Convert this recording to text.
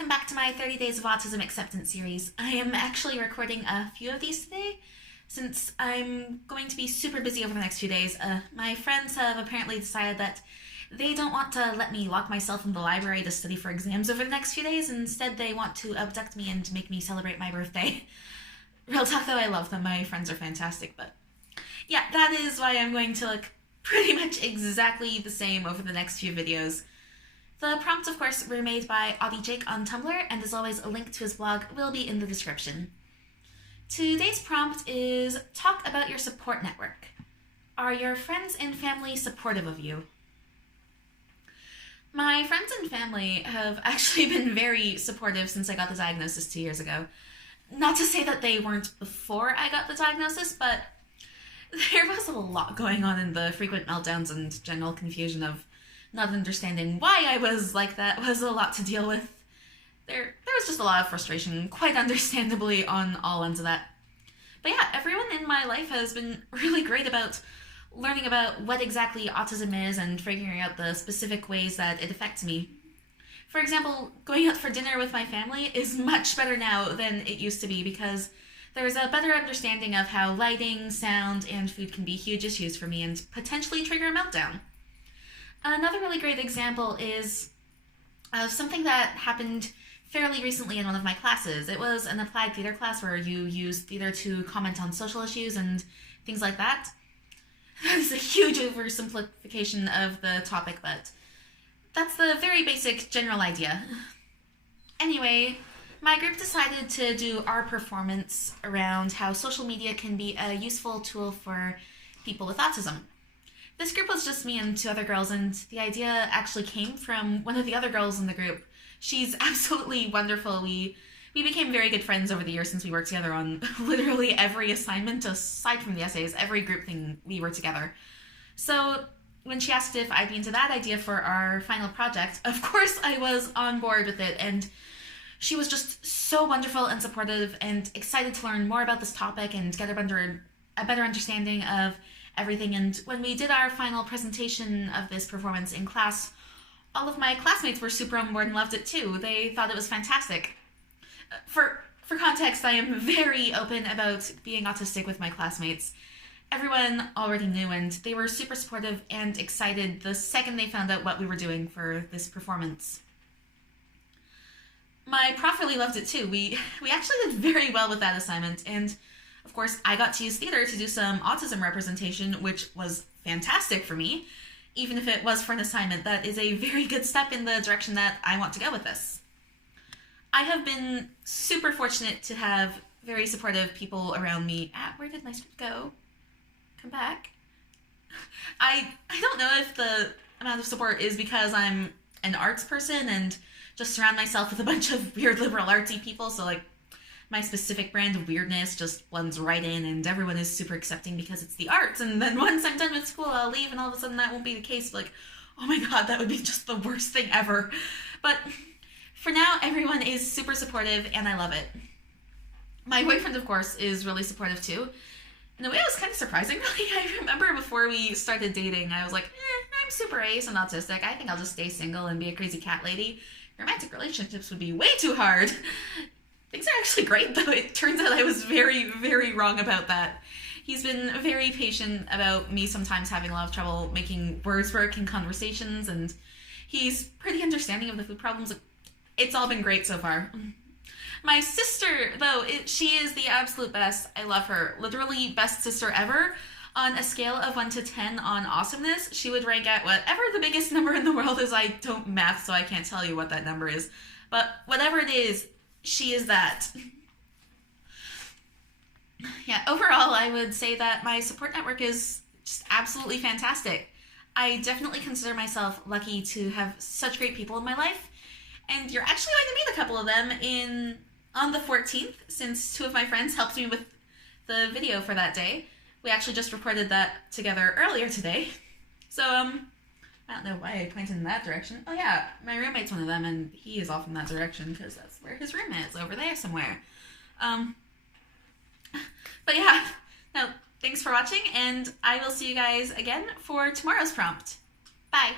welcome back to my 30 Days of Autism Acceptance series. I am actually recording a few of these today since I'm going to be super busy over the next few days. My friends have apparently decided that they don't want to let me lock myself in the library to study for exams over the next few days. Instead, they want to abduct me and make me celebrate my birthday. Real talk though, I love them. My friends are fantastic, but yeah, that is why I'm going to look pretty much exactly the same over the next few videos. The prompts, of course, were made by Autie-Jake on Tumblr, and as always, a link to his blog will be in the description. Today's prompt is, talk about your support network. Are your friends and family supportive of you? My friends and family have actually been very supportive since I got the diagnosis 2 years ago. Not to say that they weren't before I got the diagnosis, but there was a lot going on in the frequent meltdowns and general confusion of not understanding why I was like that was a lot to deal with. There was just a lot of frustration, quite understandably, on all ends of that. But yeah, everyone in my life has been really great about learning about what exactly autism is and figuring out the specific ways that it affects me. For example, going out for dinner with my family is much better now than it used to be because there's a better understanding of how lighting, sound, and food can be huge issues for me and potentially trigger a meltdown. Another really great example is something that happened fairly recently in one of my classes. It was an applied theater class where you use theater to comment on social issues and things like that. That is a huge oversimplification of the topic, but that's the very basic general idea. Anyway, my group decided to do our performance around how social media can be a useful tool for people with autism. This group was just me and two other girls, and the idea actually came from one of the other girls in the group. She's absolutely wonderful. We became very good friends over the years since we worked together on literally every assignment, aside from the essays, every group thing we were together. So when she asked if I'd be into that idea for our final project, of course I was on board with it, and she was just so wonderful and supportive and excited to learn more about this topic and get a better understanding of everything. And when we did our final presentation of this performance in class, all of my classmates were super on board and loved it too. They thought it was fantastic. For context, I am very open about being autistic with my classmates. Everyone already knew, and they were super supportive and excited the second they found out what we were doing for this performance. My prof really loved it too. We actually did very well with that assignment, and of course, I got to use theater to do some autism representation, which was fantastic for me. Even if it was for an assignment, that is a very good step in the direction that I want to go with this. I have been super fortunate to have very supportive people around me. Where did my script go? Come back. I don't know if the amount of support is because I'm an arts person and just surround myself with a bunch of weird liberal artsy people, so like my specific brand of weirdness just blends right in and everyone is super accepting because it's the arts, and then once I'm done with school I'll leave and all of a sudden that won't be the case. Like, oh my god, that would be just the worst thing ever. But for now, everyone is super supportive and I love it. My boyfriend, of course, is really supportive too. In a way, it was kind of surprising, really. I remember before we started dating, I was like, I'm super ace and autistic. I think I'll just stay single and be a crazy cat lady. Romantic relationships would be way too hard. Things are actually great, though. It turns out I was very, very wrong about that. He's been very patient about me sometimes having a lot of trouble making words work in conversations, and he's pretty understanding of the food problems. It's all been great so far. My sister, though, she is the absolute best. I love her. Literally best sister ever. On a scale of 1 to 10 on awesomeness, she would rank at whatever the biggest number in the world is. I don't math, so I can't tell you what that number is. But whatever it is, she is that. Yeah, overall, I would say that my support network is just absolutely fantastic. I definitely consider myself lucky to have such great people in my life, and you're actually going to meet a couple of them on the 14th, since two of my friends helped me with the video for that day. We actually just recorded that together earlier today. So, I don't know why I pointed in that direction. Oh yeah, my roommate's one of them, and he is off in that direction because that's where his room is, over there somewhere. But yeah, no, thanks for watching, and I will see you guys again for tomorrow's prompt. Bye!